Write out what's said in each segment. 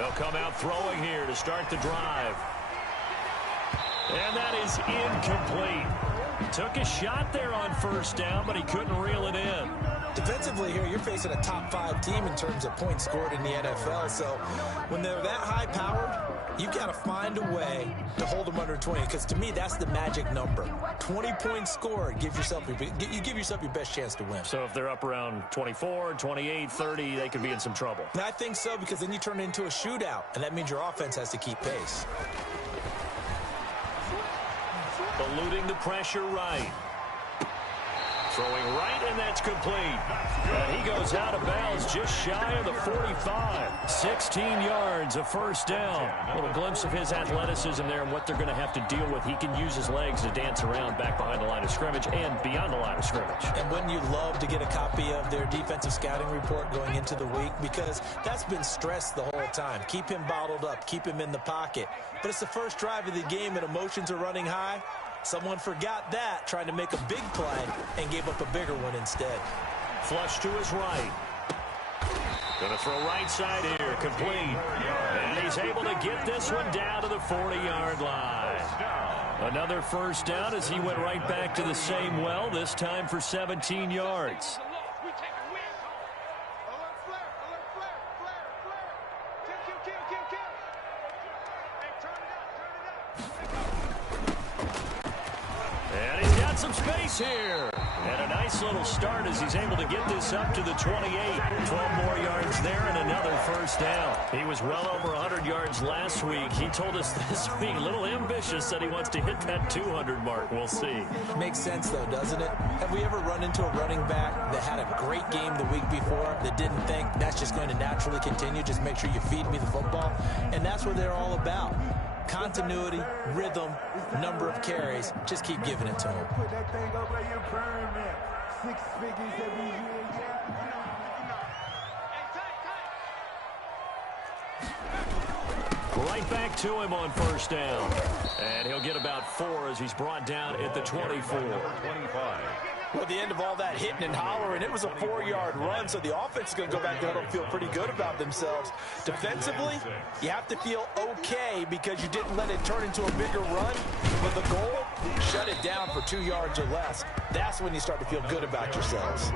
They'll come out throwing here to start the drive. And that is incomplete. Took a shot there on first down, but he couldn't reel it in. Defensively here, you're facing a top-5 team in terms of points scored in the NFL. So when they're that high-powered, you've got to find a way to hold them under 20. Because to me, that's the magic number. 20 points scored, you give yourself your best chance to win. So if they're up around 24, 28, 30, they could be in some trouble. And I think so, because then you turn it into a shootout, and that means your offense has to keep pace. Eluding the pressure right. Throwing right, and that's complete. And he goes out of bounds just shy of the 45. 16 yards, a first down. A little glimpse of his athleticism there and what they're going to have to deal with. He can use his legs to dance around back behind the line of scrimmage and beyond the line of scrimmage. And wouldn't you love to get a copy of their defensive scouting report going into the week? Because that's been stressed the whole time. Keep him bottled up. Keep him in the pocket. But it's the first drive of the game and emotions are running high. Someone forgot that, trying to make a big play, and gave up a bigger one instead. Flush to his right. Going to throw right side here, complete. And he's able to get this one down to the 40-yard line. Another first down as he went right back to the same well, this time for 17 yards. Some space here. And a nice little start as he's able to get this up to the 28. 12 more yards there and another first down. He was well over 100 yards last week. He told us this week, a little ambitious, that he wants to hit that 200 mark. We'll see. Makes sense, though, doesn't it? Have we ever run into a running back that had a great game the week before that didn't think that's just going to naturally continue? Just make sure you feed me the football. And that's what they're all about. Continuity, rhythm, number of carries. Just keep giving it to him. Right back to him on first down. And he'll get about 4 as he's brought down at the 24. 25. Well, at the end of all that hitting and hollering, it was a 4-yard run, so the offense is going to go back there and feel pretty good about themselves. Defensively, you have to feel okay because you didn't let it turn into a bigger run. But the goal, shut it down for 2 yards or less. That's when you start to feel good about yourselves.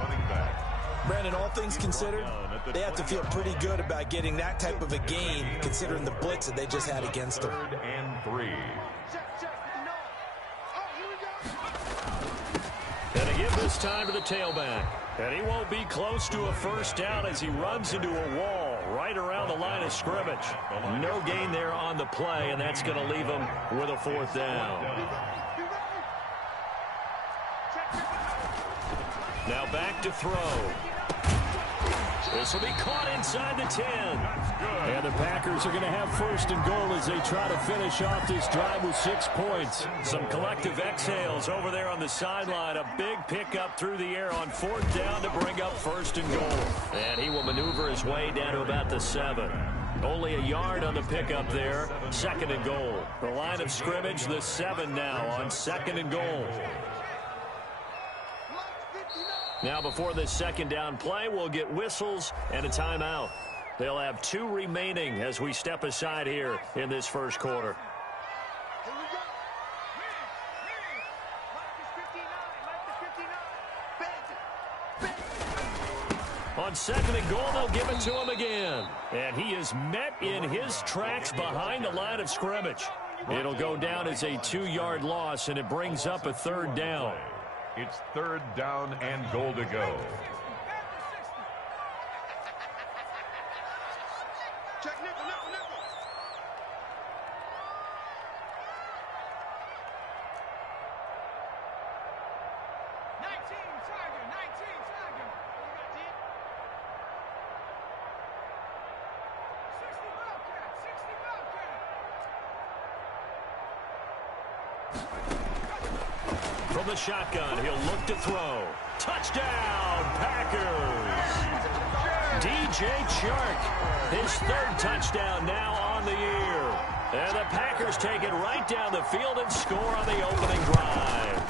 Brandon, all things considered, they have to feel pretty good about getting that type of a gain considering the blitz that they just had against them. 3rd and 3. And they give this time to the tailback. And he won't be close to a first down as he runs into a wall right around the line of scrimmage. No gain there on the play, and that's going to leave him with a 4th down. Now back to throw. This will be caught inside the 10. And the Packers are going to have 1st and goal as they try to finish off this drive with 6 points. Some collective exhales over there on the sideline. A big pickup through the air on 4th down to bring up 1st and goal. And he will maneuver his way down to about the 7. Only a yard on the pickup there. 2nd and goal. The line of scrimmage, the 7 now on 2nd and goal. Now before this 2nd down play, we'll get whistles and a timeout. They'll have 2 remaining as we step aside here in this first quarter. On 2nd and goal, they'll give it to him again. And he is met in his tracks behind the line of scrimmage. It'll go down as a 2-yard loss, and it brings up a 3rd down. It's 3rd down and goal to go. From the shotgun, he'll look to throw. Touchdown, Packers! DJ Chark, his 3rd touchdown now on the year. And the Packers take it right down the field and score on the opening drive.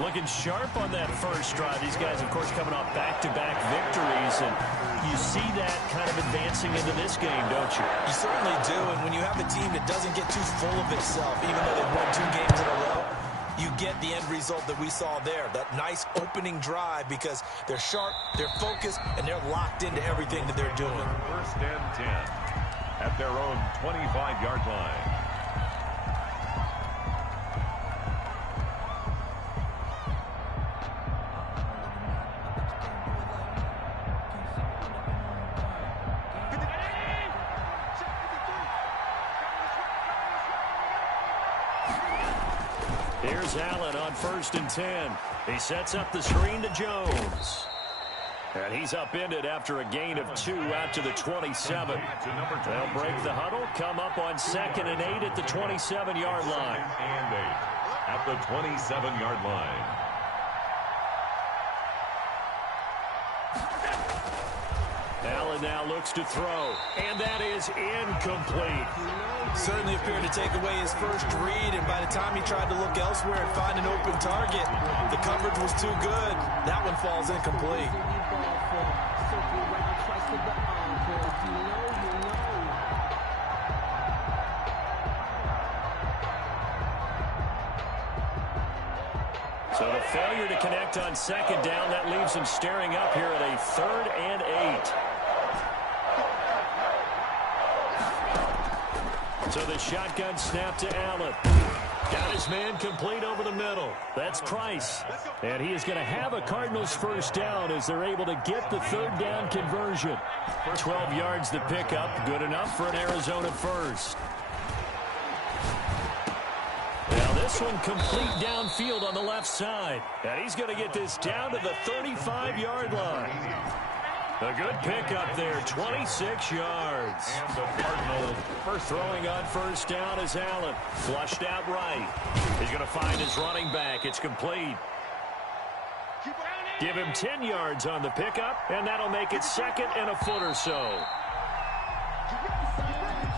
Looking sharp on that first drive. These guys, of course, coming off back-to-back victories, and you see that kind of advancing into this game, don't you? You certainly do, and when you have a team that doesn't get too full of itself, even though they've won 2 games in a row, you get the end result that we saw there, that nice opening drive, because they're sharp, they're focused, and they're locked into everything that they're doing. First and 10 at their own 25-yard line. Here's Allen on first and 10. He sets up the screen to Jones. And he's upended after a gain of 2 out to the 27. They'll break the huddle, come up on 2nd and 8 at the 27-yard line. And 8 at the 27-yard line. Allen now looks to throw, and that is incomplete. Certainly appeared to take away his first read, and by the time he tried to look elsewhere and find an open target, the coverage was too good. That one falls incomplete. So the failure to connect on 2nd down, that leaves him staring up here at a 3rd and 8. So the shotgun snap to Allen. Got his man complete over the middle. That's Price. And he is going to have a Cardinals first down as they're able to get the 3rd down conversion. 12 yards the pickup. Good enough for an Arizona first. Now this one complete downfield on the left side. And he's going to get this down to the 35-yard line. A good pickup there, 26 yards. And the Cardinals first throwing on first down is Allen. Flushed out right. He's going to find his running back. It's complete. Give him 10 yards on the pickup, and that'll make it 2nd and a foot or so.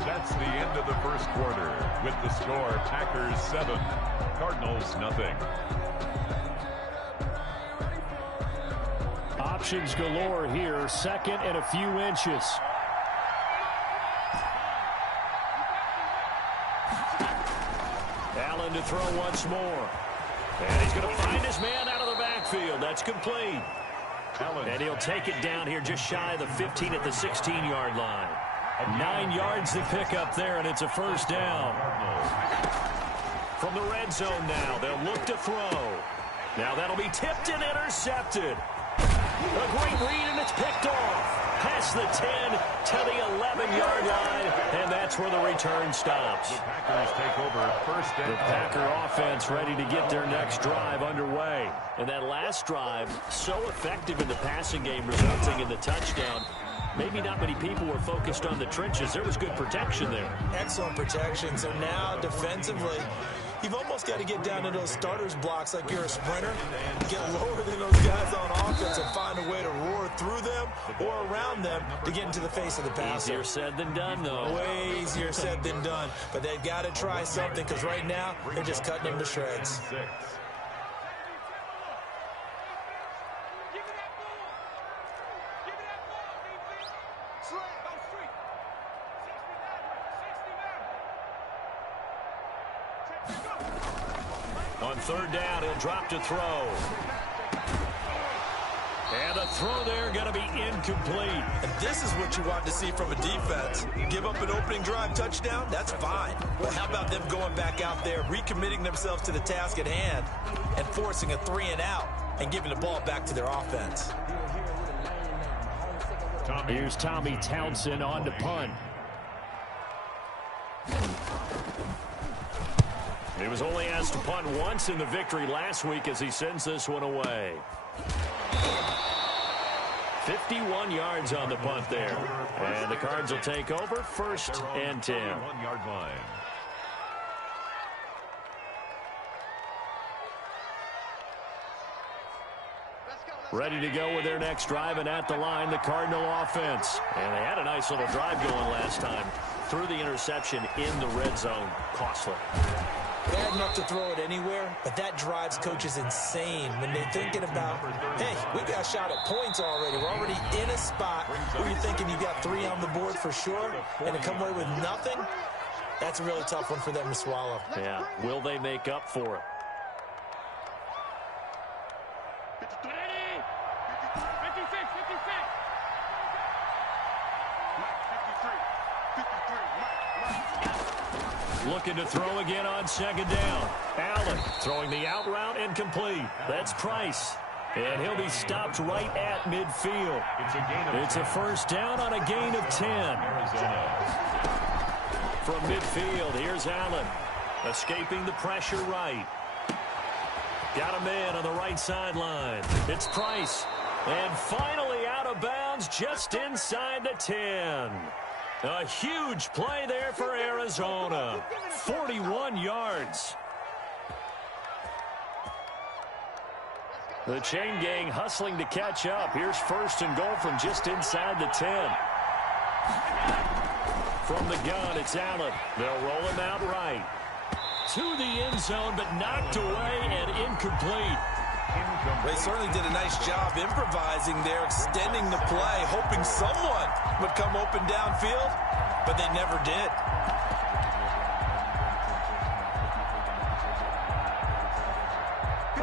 That's the end of the first quarter with the score Packers 7, Cardinals nothing. Options galore here, 2nd and a few inches. Allen to throw once more. And he's going to find his man out of the backfield. That's complete. And he'll take it down here just shy of the 15 at the 16-yard line. 9 yards to pick up there, and it's a first down. From the red zone now, they'll look to throw. Now that'll be tipped and intercepted. A great read, and it's picked off. Past the 10 to the 11-yard line, and that's where the return stops. The Packers take over first and the Packer offense ready to get their next drive underway. And that last drive, so effective in the passing game, resulting in the touchdown. Maybe not many people were focused on the trenches. There was good protection there. Excellent protection. So now defensively, you've almost got to get down to those starters blocks like you're a sprinter. Get lower than those guys on offense and find a way to roar through them or around them to get into the face of the passer. Easier said than done, though. Way easier said than done. But they've got to try something, because right now they're just cutting them to shreds. On 3rd down, he'll drop to throw. And a throw there going to be incomplete. And this is what you want to see from a defense. Give up an opening drive touchdown, that's fine. Well, how about them going back out there, recommitting themselves to the task at hand, and forcing a 3-and-out and giving the ball back to their offense. Here's Tommy Townsend on to punt. He was only asked to punt once in the victory last week as he sends this one away. 51 yards on the punt there. And the Cards will take over 1st and 10. 1-yard line. Ready to go with their next drive, and at the line, the Cardinal offense. And they had a nice little drive going last time. Through the interception in the red zone. Costly. Bad enough to throw it anywhere, but that drives coaches insane when they're thinking about, hey, we got a shot at points already. We're already in a spot where you're thinking you got 3 on the board for sure, and to come away with nothing, that's a really tough one for them to swallow. Yeah, will they make up for it? Looking to throw again on second down. Allen throwing the out route incomplete. That's Price. And he'll be stopped right at midfield. It's a first down on a gain of 10. From midfield, here's Allen. Escaping the pressure right. Got a man on the right sideline. It's Price. And finally out of bounds just inside the 10. A huge play there for Arizona. 41 yards. The chain gang hustling to catch up. Here's first and goal from just inside the 10. From the gun, it's Allen. They'll roll him out right. To the end zone, but knocked away and incomplete. They certainly did a nice job improvising there, extending the play, hoping someone would come open downfield, but they never did.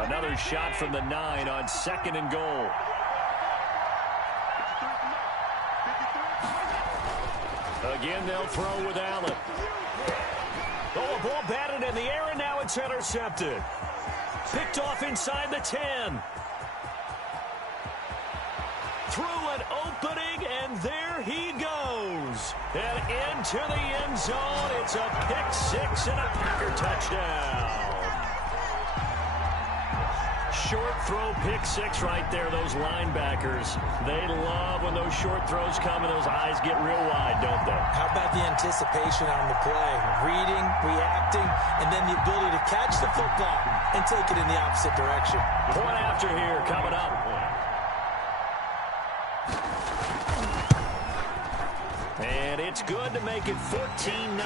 Another shot from the 9 on second and goal. Again, they'll throw with Allen. Oh, a ball batted in the air, and now it's intercepted. Picked off inside the 10. Through an opening, and there he goes. And into the end zone. It's a pick 6 and a Packer touchdown. Short throw, pick 6 right there. Those linebackers, they love when those short throws come and those eyes get real wide, don't they? How about the anticipation on the play? Reading, reacting, and then the ability to catch the football and take it in the opposite direction. Point after here coming up. And it's good to make it 14-0.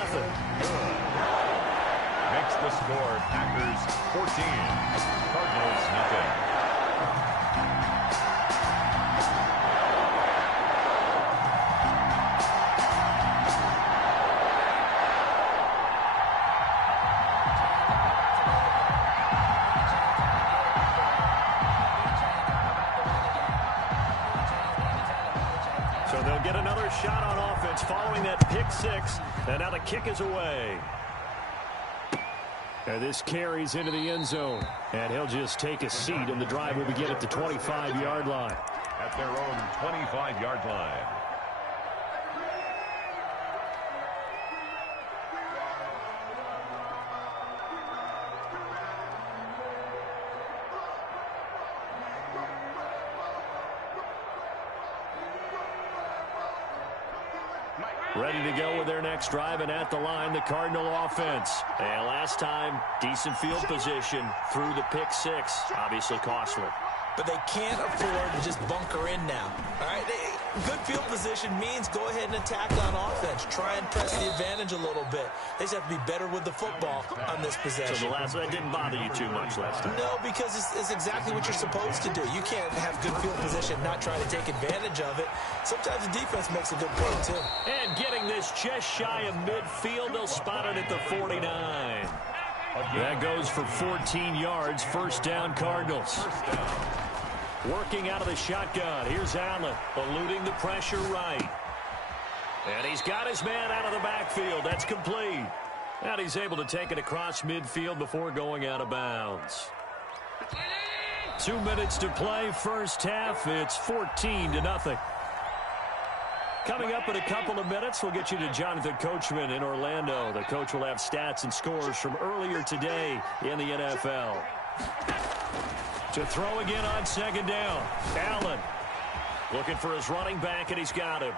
Makes the score Packers 14, Cardinals nothing. So they'll get another shot on offense following that pick 6, and now the kick is away. And this carries into the end zone. And he'll just take a seat, and the drive will begin at the 25-yard line. At their own 25-yard line. Ready to go with their next drive, and at the line, the Cardinal offense. And last time, decent field position through the pick 6. Obviously costly. But they can't afford to just bunker in now. All right, good field position means go ahead and attack on offense. Try and press the advantage a little bit. They just have to be better with the football on this possession. So that didn't bother you too much last time? No, because it's exactly what you're supposed to do. You can't have good field position, not try to take advantage of it. Sometimes the defense makes a good play, too. And getting this just shy of midfield, they'll spot it at the 49. That goes for 14 yards. First down, Cardinals. Working out of the shotgun. Here's Allen, eluding the pressure right. And he's got his man out of the backfield. That's complete. And he's able to take it across midfield before going out of bounds. 2 minutes to play, first half. It's 14-0. Coming up in a couple of minutes, we'll get you to Jonathan Coachman in Orlando. The coach will have stats and scores from earlier today in the NFL. To throw again on second down. Allen looking for his running back, and he's got him.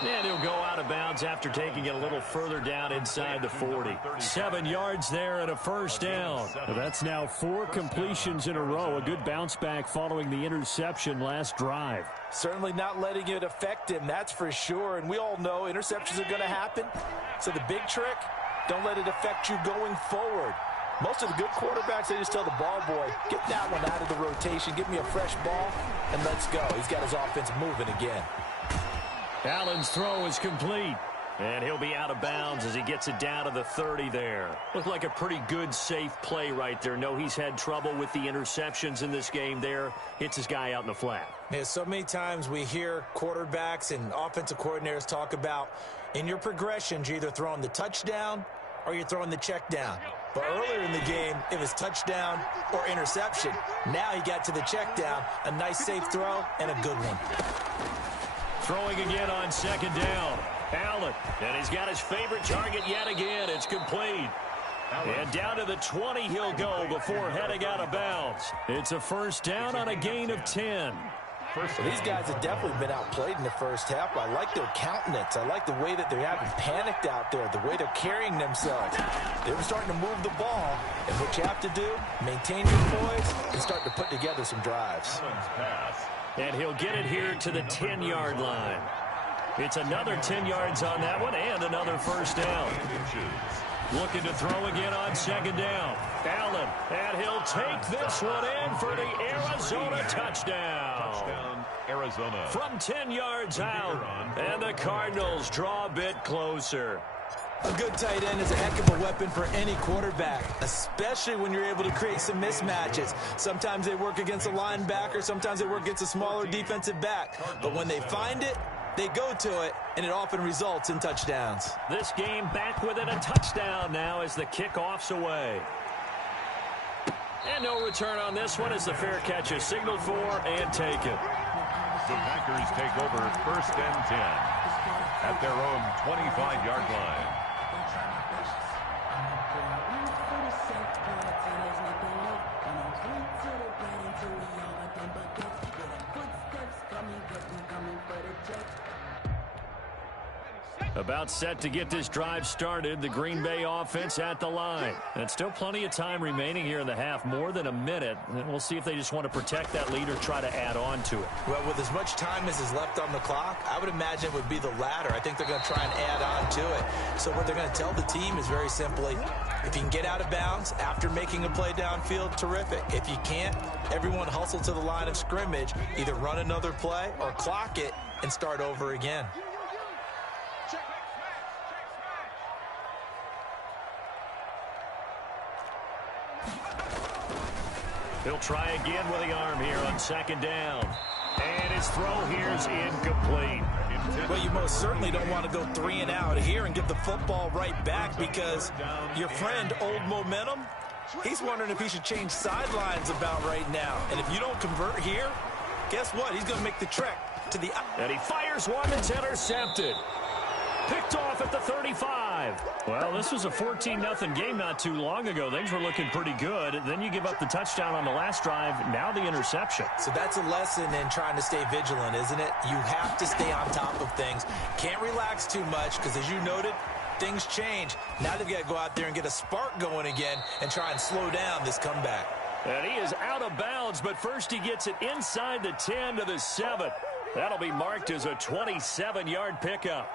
And he'll go out of bounds after taking it a little further down inside the 40. 7 yards there and a first down. That's now 4 completions in a row. A good bounce back following the interception last drive. Certainly not letting it affect him, that's for sure. And we all know interceptions are going to happen. So the big trick, don't let it affect you going forward. Most of the good quarterbacks, they just tell the ball boy, get that one out of the rotation, give me a fresh ball, and let's go. He's got his offense moving again. Allen's throw is complete. And he'll be out of bounds as he gets it down to the 30 there. Looked like a pretty good, safe play right there. No, he's had trouble with the interceptions in this game there. Hits his guy out in the flat. Yeah, so many times we hear quarterbacks and offensive coordinators talk about in your progressions, you're either throwing the touchdown or you're throwing the check down. But earlier in the game, it was touchdown or interception. Now he got to the check down, a nice safe throw, and a good one. Throwing again on second down. Allen, and he's got his favorite target yet again. It's complete. And down to the 20 he'll go before heading out of bounds. It's a first down on a gain of 10. So these guys have definitely been outplayed in the first half. I like their countenance. I like the way that they're having panicked out there, the way they're carrying themselves. They're starting to move the ball. And what you have to do, maintain your poise and start to put together some drives. And he'll get it here to the 10-yard line. It's another 10 yards on that one and another first down. Looking to throw again on second down. Allen, and he'll take this one in for the Arizona touchdown. Arizona. From 10 yards out, and the Cardinals draw a bit closer. A good tight end is a heck of a weapon for any quarterback, especially when you're able to create some mismatches. Sometimes they work against a linebacker, sometimes they work against a smaller defensive back. But when they find it, they go to it, and it often results in touchdowns. This game back within a touchdown now as the kickoff's away. And no return on this one as the fair catch is signaled for and taken. The Packers take over first and 10 at their own 25-yard line. About set to get this drive started, the Green Bay offense at the line. And still plenty of time remaining here in the half, more than a minute. And we'll see if they just want to protect that lead or try to add on to it. Well, with as much time as is left on the clock, I would imagine it would be the latter. I think they're going to try and add on to it. So what they're going to tell the team is very simply, if you can get out of bounds after making a play downfield, terrific. If you can't, everyone hustle to the line of scrimmage, either run another play or clock it and start over again. He'll try again with the arm here on second down. And his throw here's incomplete. Well, you most certainly don't want to go 3 and out here and give the football right back because your friend, Old Momentum, he's wondering if he should change sidelines about right now. And if you don't convert here, guess what? He's going to make the trek to the... And he fires one that's intercepted. Picked off at the 35. Well, this was a 14-0 game not too long ago. Things were looking pretty good. Then you give up the touchdown on the last drive. Now the interception. So that's a lesson in trying to stay vigilant, isn't it? You have to stay on top of things. Can't relax too much because, as you noted, things change. Now they've got to go out there and get a spark going again and try and slow down this comeback. And he is out of bounds, but first he gets it inside the 10 to the 7. That'll be marked as a 27-yard pickup.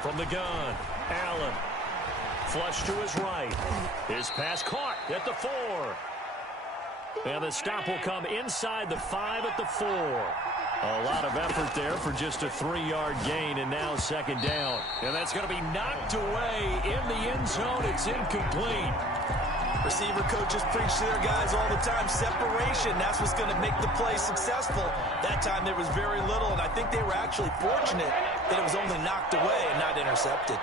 From the gun, Allen. Flush to his right. His pass caught at the 4. And the stop will come inside the 5 at the 4. A lot of effort there for just a 3-yard gain, and now second down. And that's going to be knocked away in the end zone. It's incomplete. Receiver coaches preach to their guys all the time. Separation, that's what's going to make the play successful. That time there was very little, and I think they were actually fortunate that it was only knocked away and not intercepted.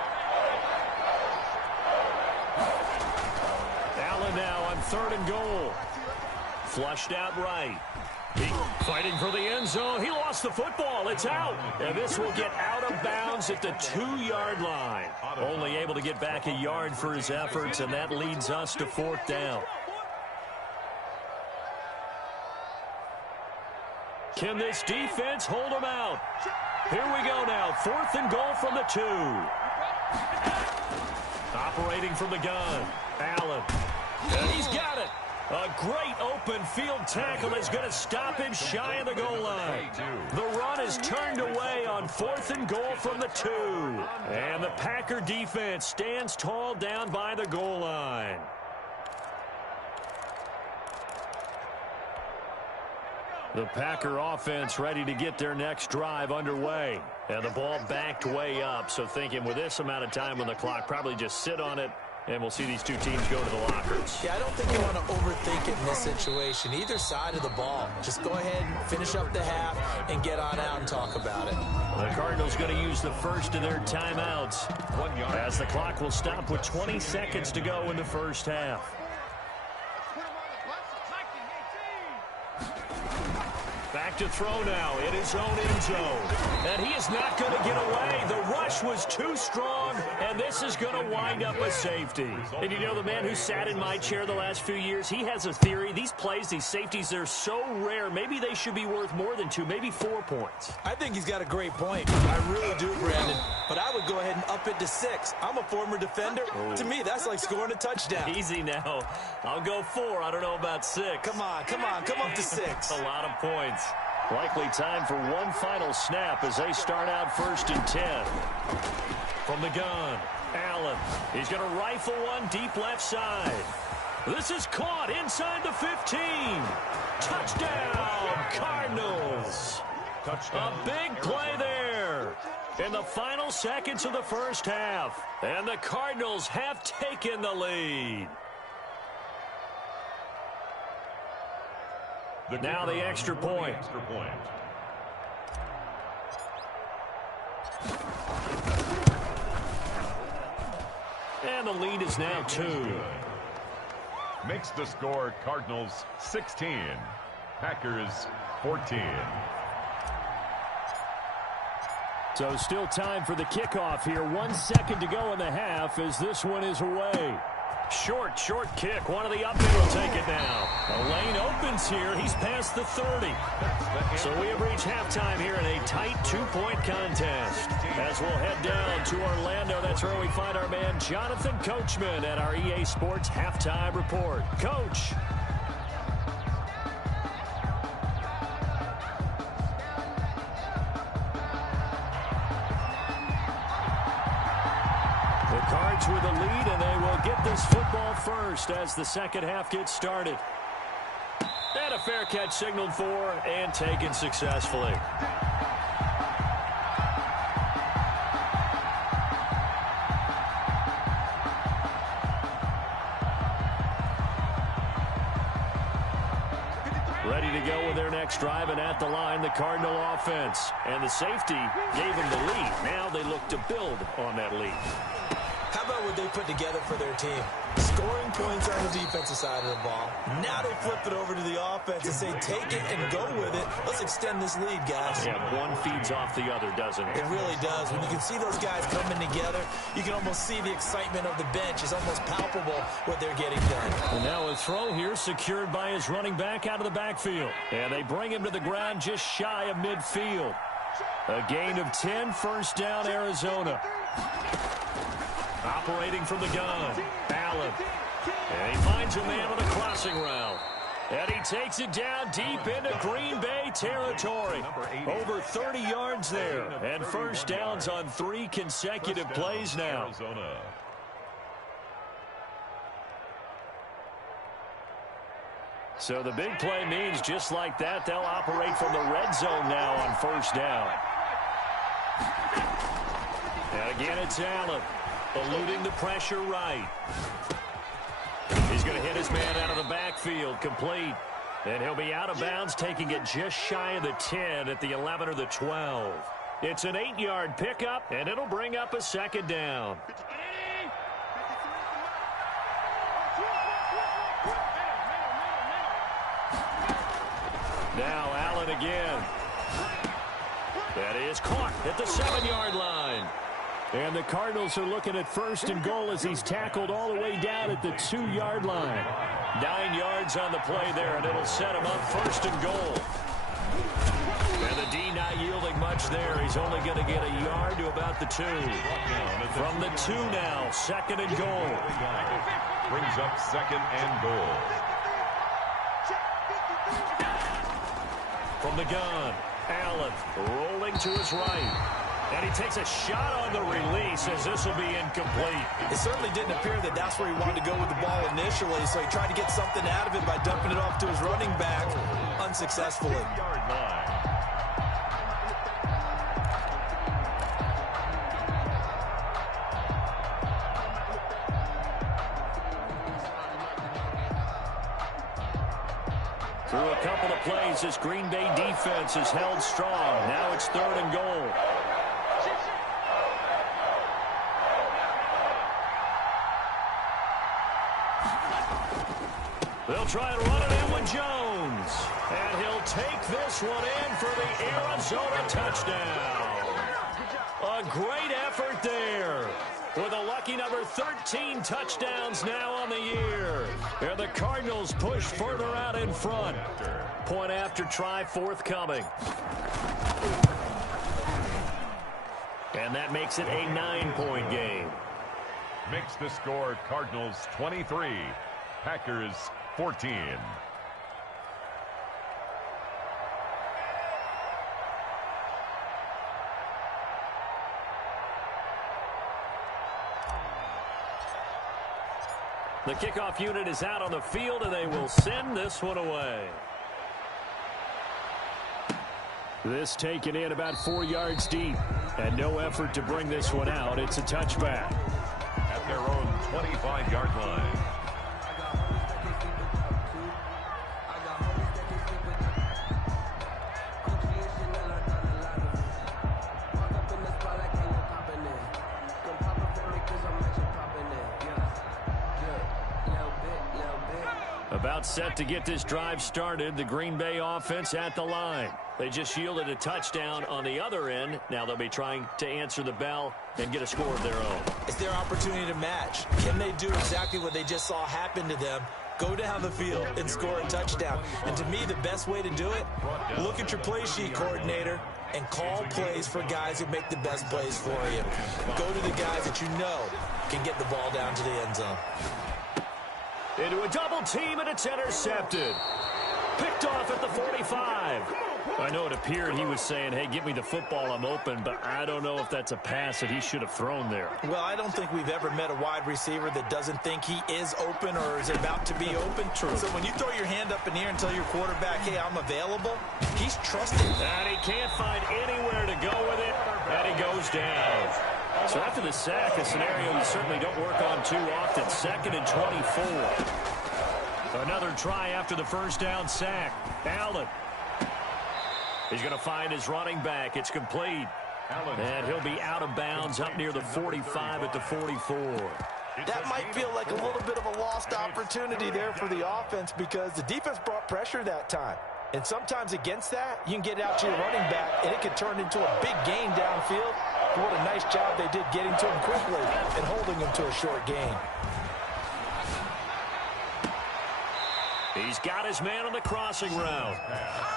Allen now on 3rd and goal. Flushed out right. Fighting for the end zone. He lost the football. It's out. And this will get out of bounds at the 2-yard line. Only able to get back a yard for his efforts, and that leads us to 4th down. Can this defense hold him out? Here we go now. 4th and goal from the 2. Operating from the gun. Allen. And he's got it. A great open field tackle is going to stop him shy of the goal line. The run is turned away on 4th and goal from the 2. And the Packer defense stands tall down by the goal line. The Packer offense ready to get their next drive underway. And the ball backed way up, so thinking with this amount of time on the clock, probably just sit on it, and we'll see these two teams go to the lockers. Yeah, I don't think you want to overthink it in this situation. Either side of the ball. Just go ahead and finish up the half and get on out and talk about it. The Cardinals going to use the first of their timeouts as the clock will stop with 20 seconds to go in the first half. Back to throw now in his own end zone. And he is not going to get away. The rush was too strong, and this is going to wind up a safety. And you know, the man who sat in my chair the last few years, he has a theory. These plays, these safeties, they're so rare. Maybe they should be worth more than 2, maybe 4 points. I think he's got a great point. I really do, Brandon. But I would go ahead and up it to 6. I'm a former defender. Oh. To me, that's like scoring a touchdown. Easy now. I'll go 4. I don't know about 6. Come on. Come up to 6. A lot of points. Likely time for one final snap as they start out 1st and 10. From the gun, Allen. He's going to rifle one deep left side. This is caught inside the 15. Touchdown, Cardinals. Touchdown. A big play there in the final seconds of the first half. And the Cardinals have taken the lead. Now the extra point. And the lead is now 2. Makes the score Cardinals 16, Packers 14. So still time for the kickoff here. 1 second to go in the half as this one is away. Short kick. One of the up will take it now. A lane opens here. He's past the 30. So we have reached halftime here in a tight 2-point contest. As we'll head down to Orlando, that's where we find our man Jonathan Coachman at our EA Sports Halftime Report. Coach. Cards with a lead, and they will get this football first as the second half gets started. And a fair catch signaled for and taken successfully. Ready to go with their next drive, and at the line, the Cardinal offense. And the safety gave them the lead. Now they look to build on that lead. How about what they put together for their team? Scoring points on the defensive side of the ball. Now they flip it over to the offense and say, take it and go with it. Let's extend this lead, guys. Yeah, one feeds off the other, doesn't it? It really does. When you can see those guys coming together, you can almost see the excitement of the bench. It's almost palpable what they're getting done. And now a throw here secured by his running back out of the backfield. And they bring him to the ground just shy of midfield. A gain of 10, first down, Arizona. Operating from the gun, Allen. And he finds a man on a crossing route. And he takes it down deep into Green Bay territory. Over 30 yards there. And first downs on 3 consecutive plays now. So the big play means just like that, they'll operate from the red zone now on first down. And again, it's Allen. Eluding the pressure right. He's going to hit his man out of the backfield, complete. And he'll be out of bounds, taking it just shy of the 10 at the 11 or the 12. It's an 8-yard pickup, and it'll bring up a second down. Now Allen again. That is caught at the 7-yard line. And the Cardinals are looking at first and goal as he's tackled all the way down at the 2-yard line. 9 yards on the play there, and it'll set him up first and goal. And the D not yielding much there. He's only going to get a yard to about the 2. From the 2 now, second and goal. Brings up second and goal. From the gun, Allen rolling to his right. And he takes a shot on the release as this will be incomplete. It certainly didn't appear that that's where he wanted to go with the ball initially, so he tried to get something out of it by dumping it off to his running back unsuccessfully. Through a couple of plays, this Green Bay defense is held strong. Now it's 3rd and goal. They'll try and run it in with Jones. And he'll take this one in for the Arizona touchdown. A great effort there. With a lucky number 13 touchdowns now on the year. And the Cardinals push further out in front. Point after try forthcoming. And that makes it a 9-point game. Makes the score Cardinals 23, Packers 14. The kickoff unit is out on the field, and they will send this one away. This taken in about 4 yards deep, and no effort to bring this one out. It's a touchback. At their own 25-yard line. About set to get this drive started. The Green Bay offense at the line. They just yielded a touchdown on the other end. Now they'll be trying to answer the bell and get a score of their own. It's their opportunity to match. Can they do exactly what they just saw happen to them? Go down the field and score a touchdown. And to me, the best way to do it, look at your play sheet coordinator and call plays for guys who make the best plays for you. Go to the guys that you know can get the ball down to the end zone. Into a double team, and it's intercepted. Picked off at the 45. I know it appeared he was saying, hey, give me the football, I'm open, but I don't know if that's a pass that he should have thrown there. Well, I don't think we've ever met a wide receiver that doesn't think he is open or is about to be open. True. So when you throw your hand up in the air and tell your quarterback, hey, I'm available, he's trusting. And he can't find anywhere to go with it, and he goes down. So after the sack, a scenario you certainly don't work on too often. 2nd and 24. Another try after the first down sack. Allen. He's going to find his running back. It's complete. And he'll be out of bounds up near the 45 at the 44. That might feel like a little bit of a lost opportunity there for the offense because the defense brought pressure that time. And sometimes against that, you can get out to your running back, and it can turn into a big gain downfield. But what a nice job they did getting to him quickly and holding him to a short gain. He's got his man on the crossing route.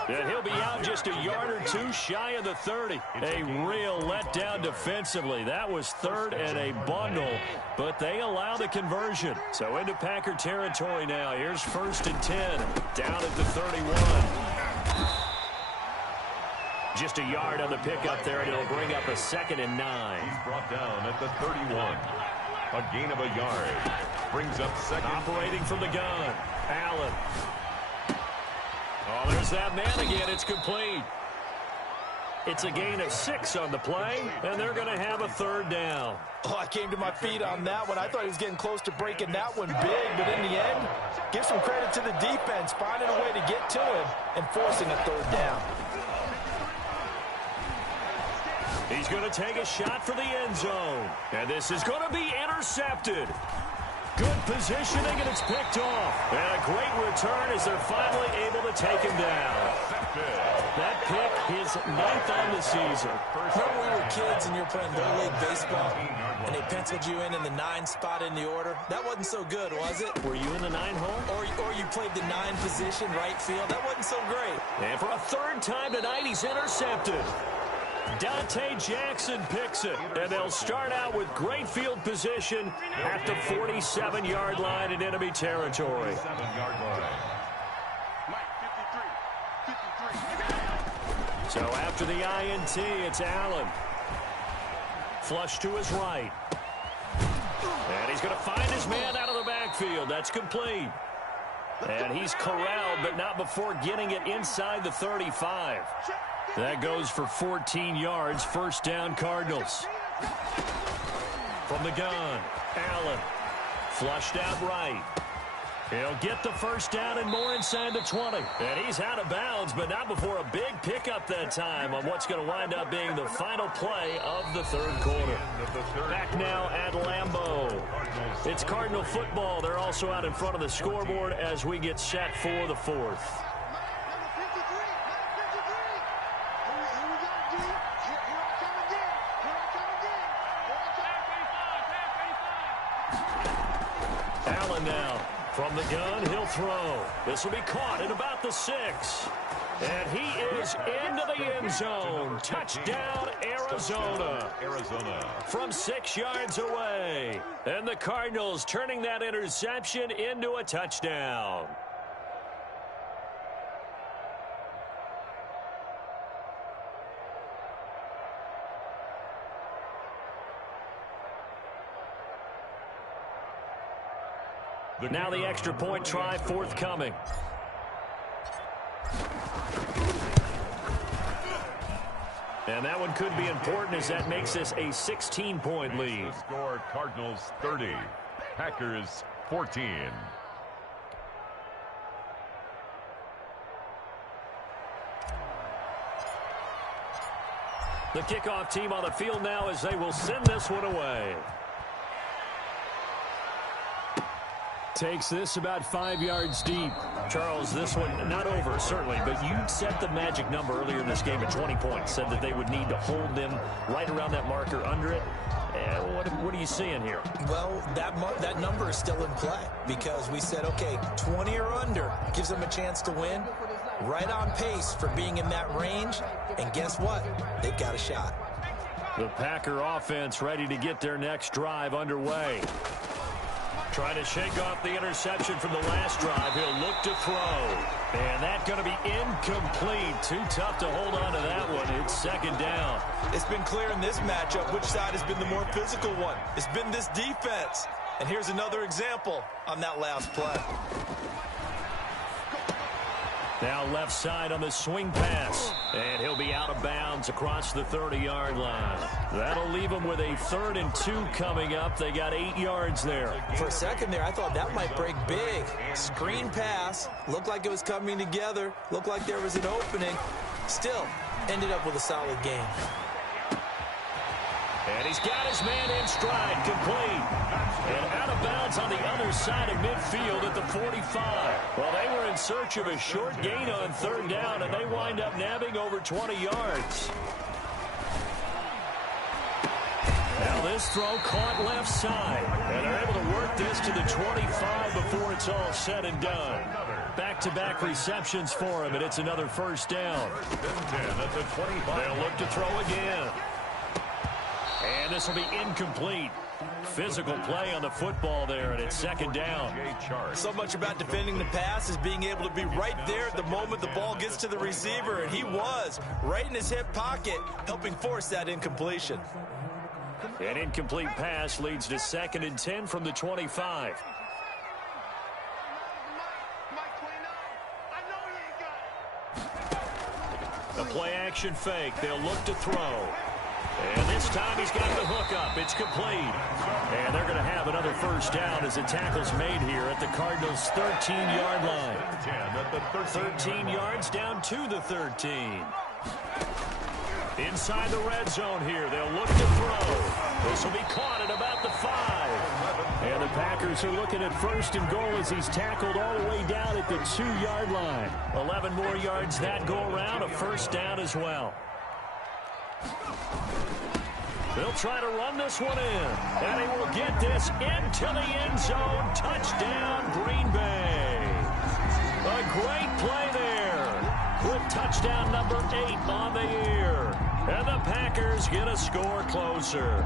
And he'll be out just a yard or two shy of the 30. A real letdown defensively. That was 3rd and a bundle, but they allow the conversion. So into Packer territory now. Here's 1st and 10, down at the 31. Just a yard on the pickup there, and it'll bring up a 2nd and 9. He's brought down at the 31. A gain of a yard. Brings up 2nd. Operating from the gun. Allen. Oh, there's that man again. It's complete. It's a gain of 6 on the play, and they're going to have a 3rd down. Oh, I came to my feet on that one. I thought he was getting close to breaking that one big, but in the end, give some credit to the defense, finding a way to get to him and forcing a 3rd down. He's going to take a shot for the end zone, and this is going to be intercepted. Good positioning, and it's picked off. And a great return as they're finally able to take him down. That pick is 9th on the season. Remember we were kids and you were playing Little League baseball, and they penciled you in the 9 spot in the order? That wasn't so good, was it? Were you in the 9 hole? Or you played the 9 position, right field? That wasn't so great. And for a 3rd time tonight, he's intercepted. Dante Jackson picks it, and they'll start out with great field position at the 47-yard line in enemy territory. So after the INT, it's Allen. Flush to his right. And he's going to find his man out of the backfield. That's complete. And he's corralled, but not before getting it inside the 35. That goes for 14 yards. First down, Cardinals. From the gun, Allen. Flushed out right. He'll get the first down and more inside the 20. And he's out of bounds, but not before a big pickup that time on what's going to wind up being the final play of the third quarter. Back now at Lambeau. It's Cardinal football. They're also out in front of the scoreboard as we get set for the fourth. Allen now. From the gun, he'll throw. This will be caught at about the 6. And he is into the end zone. Touchdown, Arizona. From 6 yards away. And the Cardinals turning that interception into a touchdown. Now the extra point try forthcoming. And that one could be important as that makes this a 16-point lead. The score, Cardinals 30, Packers 14. The kickoff team on the field now as they will send this one away. Takes this about 5 yards deep. Charles, this one not over, certainly, but you set the magic number earlier in this game at 20 points. Said that they would need to hold them right around that marker under it. What are you seeing here? Well, that number is still in play because we said, okay, 20 or under gives them a chance to win. Right on pace for being in that range. And guess what? They've got a shot. The Packer offense ready to get their next drive underway. Trying to shake off the interception from the last drive. He'll look to throw. And that's going to be incomplete. Too tough to hold on to that one. It's second down. It's been clear in this matchup which side has been the more physical one. It's been this defense. And here's another example on that last play. Now left side on the swing pass. And he'll be out of bounds across the 30-yard line. That'll leave him with a 3rd and 2 coming up. They got 8 yards there. For a second there, I thought that might break big. Screen pass. Looked like it was coming together. Looked like there was an opening. Still, ended up with a solid game. And he's got his man in stride, complete. And out of bounds on the other side of midfield at the 45. Well, they were in search of a short gain on 3rd down, and they wind up nabbing over 20 yards. Now this throw caught left side. And they're able to work this to the 25 before it's all said and done. Back-to-back receptions for him, and it's another first down. They'll look to throw again. And this will be incomplete. Physical play on the football there, and it's second down. So much about defending the pass is being able to be right there at the moment the ball gets to the receiver, and he was right in his hip pocket, helping force that incompletion. An incomplete pass leads to 2nd and 10 from the 25. A play-action fake. They'll look to throw. And this time he's got the hook up. It's complete. And they're going to have another first down as the tackle's made here at the Cardinals' 13-yard line. 13 yards down to the 13. Inside the red zone here. They'll look to throw. This will be caught at about the 5. And the Packers are looking at 1st and goal as he's tackled all the way down at the 2-yard line. 11 more yards that go around. A first down as well. They'll try to run this one in. And he will get this into the end zone. Touchdown, Green Bay. A great play there with touchdown number 8 on the year. And the Packers get a score closer.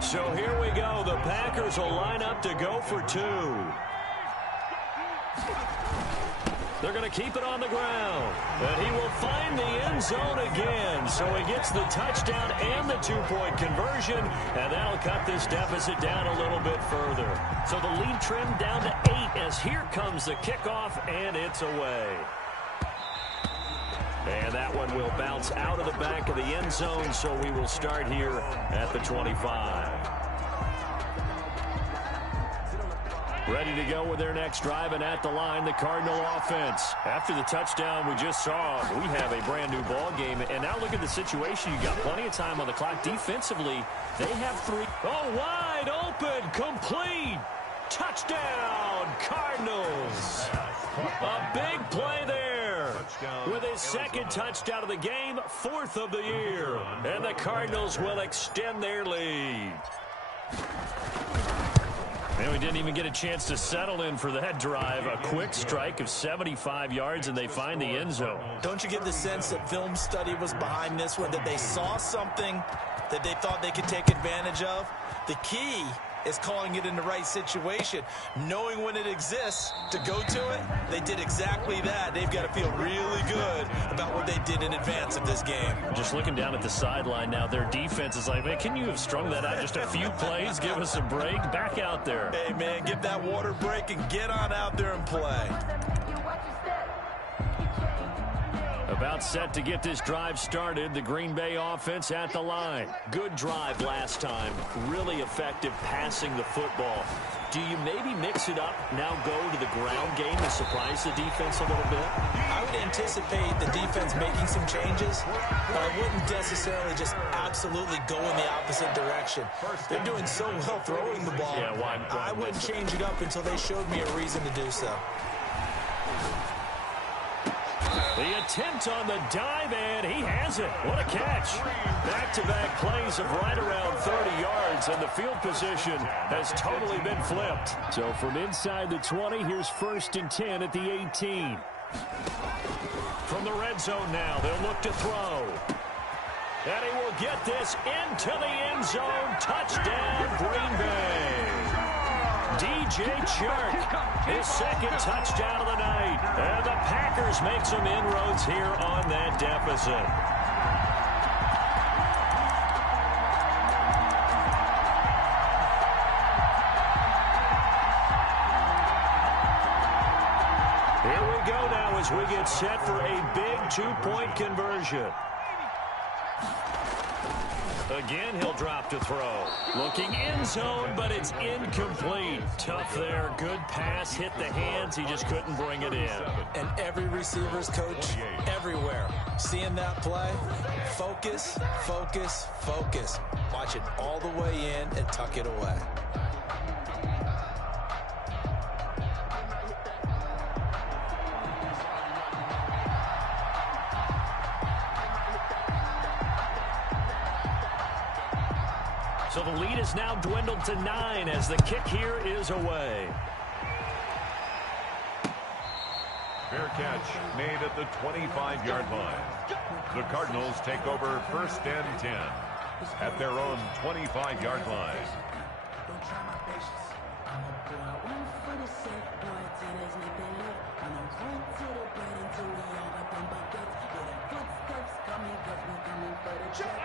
So here we go. The Packers will line up to go for 2. They're going to keep it on the ground. And he will find the end zone again. So he gets the touchdown and the two-point conversion. And that'll cut this deficit down a little bit further. So the lead trimmed down to 8 as here comes the kickoff, and it's away. And that one will bounce out of the back of the end zone, so we will start here at the 25. Ready to go with their next drive, and at the line, the Cardinal offense. After the touchdown we just saw, we have a brand-new ball game. And now look at the situation. You got plenty of time on the clock. Defensively, they have 3. Oh, wide open, complete. Touchdown, Cardinals. A big play there. With his second touchdown of the game, 4th of the year. And the Cardinals will extend their lead. And we didn't even get a chance to settle in for that drive. A quick strike of 75 yards, and they find the end zone. Don't you get the sense that film study was behind this one, that they saw something that they thought they could take advantage of? The key is calling it in the right situation, knowing when it exists to go to it. They did exactly that. They've got to feel really good about what they did in advance of this game. Just looking down at the sideline now, their defense is like, man, can you have strung that out just a few plays? Give us a break. Back out there. Hey, man, give that water break and get on out there and play. About set to get this drive started. The Green Bay offense at the line. Good drive last time. Really effective passing the football. Do you maybe mix it up, now go to the ground game and surprise the defense a little bit? I would anticipate the defense making some changes, but I wouldn't necessarily just absolutely go in the opposite direction. They're doing so well throwing the ball. Yeah, why I wouldn't change it up until they showed me a reason to do so. The attempt on the dive, and he has it. What a catch. Back-to-back plays of right around 30 yards, and the field position has totally been flipped. So from inside the 20, here's 1st and 10 at the 18. From the red zone now, they'll look to throw. And he will get this into the end zone. Touchdown, Green Bay. DJ Chark, his second touchdown of the night. And the Packers make some inroads here on that deficit. Here we go now as we get set for a big 2-point conversion. Again, he'll drop to throw. Looking end zone, but it's incomplete. Tough there. Good pass. Hit the hands. He just couldn't bring it in. And every receiver's coach everywhere. Seeing that play, focus, focus, focus. Watch it all the way in and tuck it away. So the lead is now dwindled to 9 as the kick here is away. Fair catch made at the 25-yard line. The Cardinals take over 1st and 10 at their own 25-yard line.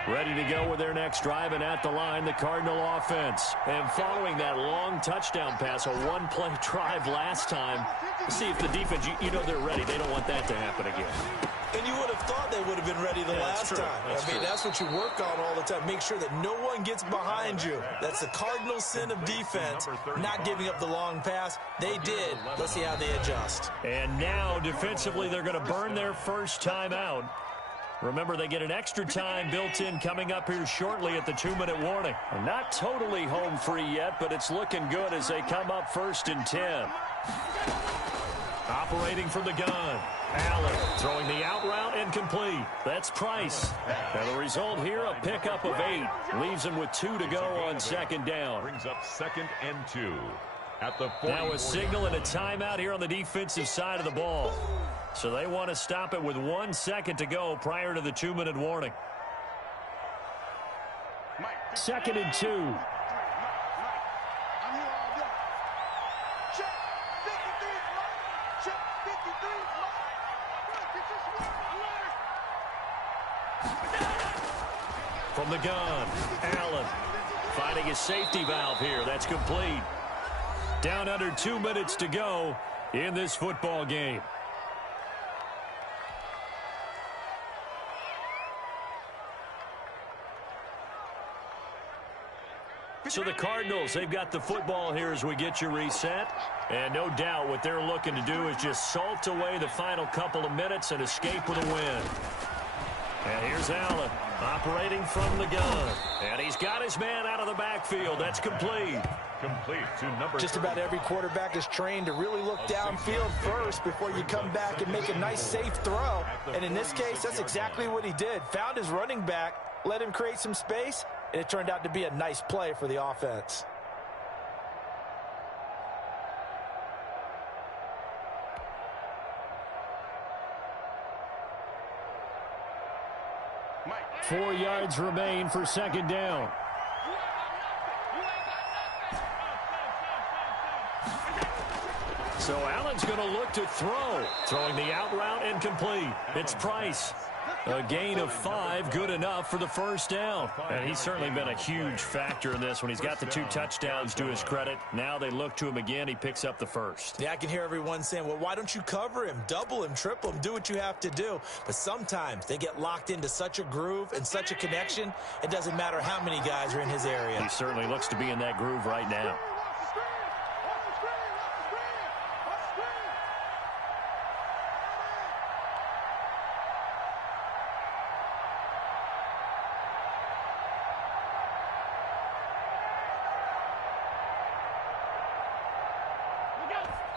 Ready to go with their next drive, and at the line, the Cardinal offense. And following that long touchdown pass, a one-play drive last time, see if the defense, you know they're ready. They don't want that to happen again. And you would have thought they would have been ready the last time. That's what you work on all the time. Make sure that no one gets behind you. That's the cardinal sin of defense, not giving up the long pass. They did. Let's see how they adjust. And now, defensively, they're going to burn their first time out. Remember, they get an extra time built in coming up here shortly at the 2-minute warning. Not totally home free yet, but it's looking good as they come up 1st and 10. Operating from the gun. Allen throwing the out route incomplete. That's Price. And the result here, a pickup of 8. Leaves him with 2 to go on 2nd down. Brings up 2nd and 2 at the 40. Now a signal and a timeout here on the defensive side of the ball. So they want to stop it with 1 second to go prior to the 2-minute warning. 2nd and 2. From the gun, Allen finding a safety valve here. That's complete. Down under 2 minutes to go in this football game. So the Cardinals, they've got the football here as we get you reset. And no doubt what they're looking to do is just salt away the final couple of minutes and escape with a win. And here's Allen operating from the gun. And he's got his man out of the backfield. That's complete. Complete to number Just about every quarterback is trained to really look downfield first before you come back and make a nice, safe throw. And in this case, that's exactly what he did. Found his running back, let him create some space, and it turned out to be a nice play for the offense. Mike. 4 yards remain for second down. So Allen's going to look to throw. Throwing the out route incomplete. It's Price. A gain of 5, good enough for the first down. And he's certainly been a huge factor in this when he's got the 2 touchdowns to his credit. Now they look to him again. He picks up the first. Yeah, I can hear everyone saying, well, why don't you cover him, double him, triple him, do what you have to do. But sometimes they get locked into such a groove and such a connection, it doesn't matter how many guys are in his area. He certainly looks to be in that groove right now.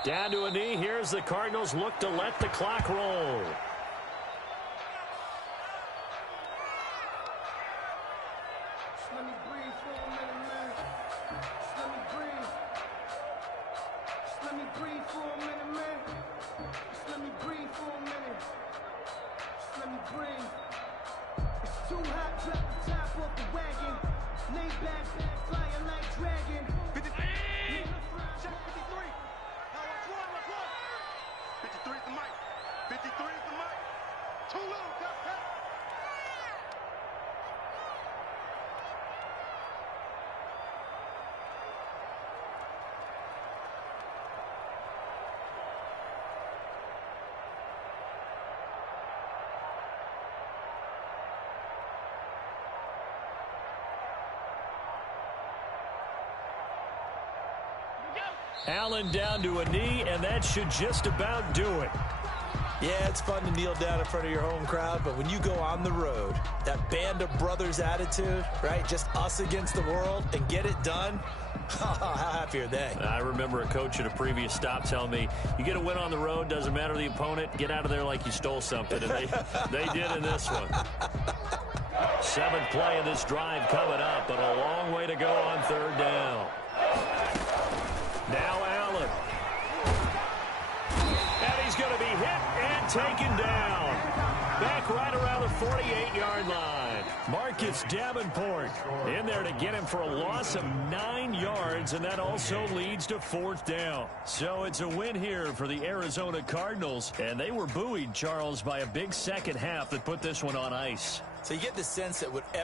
Down to a knee. Here's the Cardinals look to let the clock roll. Let me breathe for a minute, man. Let me breathe. Let me breathe for a minute, man. Let me breathe for a minute. Let me breathe. It's too hot, drop the top off the wagon. Lay back, flying like dragon. Check 53. Now let's run. 53 is the mic. 53 is the mic. Too little, tap. Allen down to a knee, and that should just about do it. Yeah, it's fun to kneel down in front of your home crowd, but when you go on the road, that band of brothers attitude, right, just us against the world, and get it done, how happy are they? I remember a coach at a previous stop telling me, you get a win on the road, doesn't matter the opponent, get out of there like you stole something, and they did in this one. 7th play of this drive coming up, but a long way to go on 3rd down. Now Allen. And he's going to be hit and taken down. Back right around the 48-yard line. Marcus Davenport in there to get him for a loss of 9 yards, and that also leads to 4th down. So it's a win here for the Arizona Cardinals, and they were buoyed, Charles, by a big second half that put this one on ice. So you get the sense that whatever